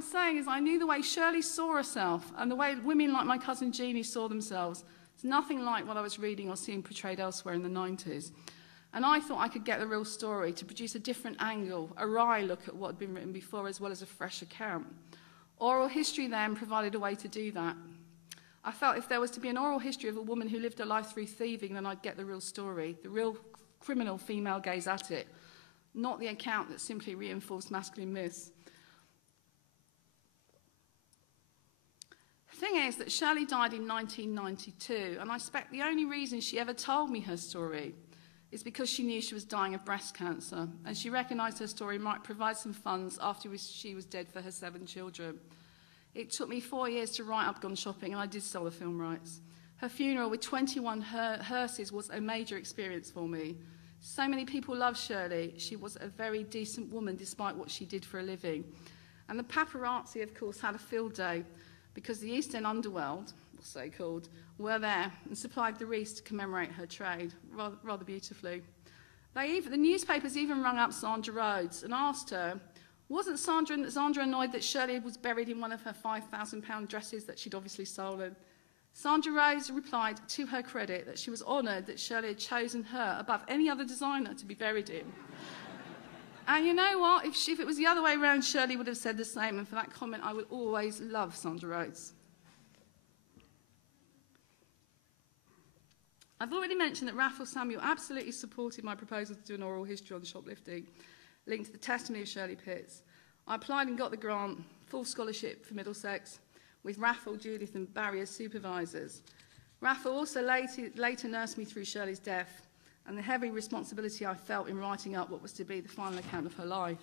I'm saying is I knew the way Shirley saw herself and the way women like my cousin Jeannie saw themselves. It's nothing like what I was reading or seeing portrayed elsewhere in the 90s. And I thought I could get the real story to produce a different angle, a wry look at what had been written before, as well as a fresh account. Oral history then provided a way to do that. I felt if there was to be an oral history of a woman who lived her life through thieving, then I'd get the real story, the real criminal female gaze at it, not the account that simply reinforced masculine myths. The thing is that Shirley died in 1992, and I suspect the only reason she ever told me her story is because she knew she was dying of breast cancer, and she recognised her story might provide some funds after she was dead for her 7 children. It took me 4 years to write up Gone Shopping, and I did sell the film rights. Her funeral with 21 hearses was a major experience for me. So many people loved Shirley. She was a very decent woman despite what she did for a living. And the paparazzi, of course, had a field day because the East End underworld, so-called, were there and supplied the wreaths to commemorate her trade, rather beautifully. The newspapers even rung up Sandra Rhodes and asked her, wasn't Sandra annoyed that Shirley was buried in one of her £5,000 dresses that she'd obviously stolen? Sandra Rhodes replied, to her credit, that she was honoured that Shirley had chosen her above any other designer to be buried in. And you know what? If it was the other way around, Shirley would have said the same, and for that comment, I will always love Sandra Rhodes. I've already mentioned that Raphael Samuel absolutely supported my proposal to do an oral history on shoplifting, linked to the testimony of Shirley Pitts. I applied and got the grant, full scholarship for Middlesex, with Raphael, Judith and Barry as supervisors. Raphael also later nursed me through Shirley's death and the heavy responsibility I felt in writing up what was to be the final account of her life.